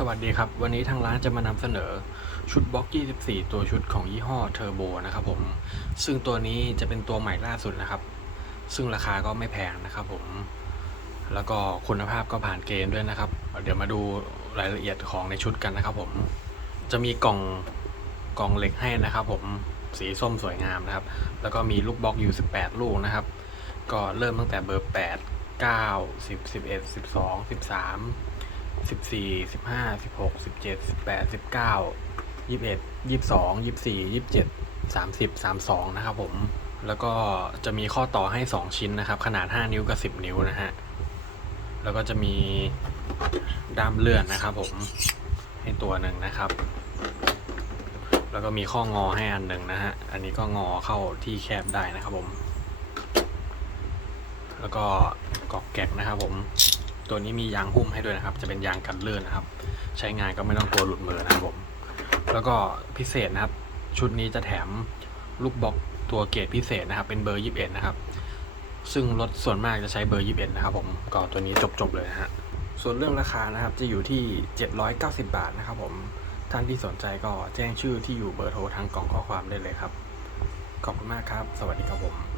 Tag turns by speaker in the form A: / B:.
A: สวัสดีครับ วันนี้ทางร้านจะมานำเสนอชุดบล็อก 24 ตัวชุดของยี่ห้อเทอร์โบนะครับผม ซึ่งตัวนี้จะเป็นตัวใหม่ล่าสุดนะครับ ซึ่งราคาก็ไม่แพงนะครับผม แล้วก็คุณภาพก็ผ่านเกณฑ์ด้วยนะครับ เดี๋ยวมาดูรายละเอียดของในชุดกันนะครับผม จะมีกล่องกล่องเหล็กให้นะครับผม สีส้มสวยงามนะครับ แล้วก็มีลูกบล็อกอยู่ 18 ลูกนะครับ ก็เริ่มตั้งแต่เบอร์ 8 9 10 11 12 13 สิบสี่สิบห้าสิบหกสิบเจ็ดสิบแปดสิบเก้ายี่สิบเอ็ดยี่สิบสองยี่สิบสี่ยี่สิบเจ็ดสามสิบสามสองนะครับผม แล้วก็จะมีข้อต่อให้สองชิ้นนะครับ ขนาดห้านิ้วกับสิบนิ้วนะฮะ แล้วก็จะมีด้ามเลื่อนนะครับผม ให้ตัวหนึ่งนะครับ แล้วก็มีข้องอให้อันหนึ่งนะฮะ อันนี้ก็งอเข้าที่แคบได้นะครับผม แล้วก็กอกแกกนะครับผม ตัวนี้มียางหุ้มให้ด้วยนะครับ จะเป็นยางกันลื่นนะครับ ใช้งานก็ไม่ต้องกลัวหลุดมือนะครับผม แล้วก็พิเศษนะครับ ชุดนี้จะแถมลูกบล็อกตัวเกรดพิเศษนะครับ เป็นเบอร์21นะครับ ซึ่งรถส่วนมากจะใช้เบอร์21นะครับ ผม ก็ตัวนี้จบๆเลยนะฮะ ส่วนเรื่องราคานะครับจะอยู่ที่790บาทนะครับ ผม ท่านที่สนใจก็แจ้งชื่อที่อยู่เบอร์โทรทางกล่องข้อความได้เลยครับ ขอบคุณมากครับ สวัสดีครับผม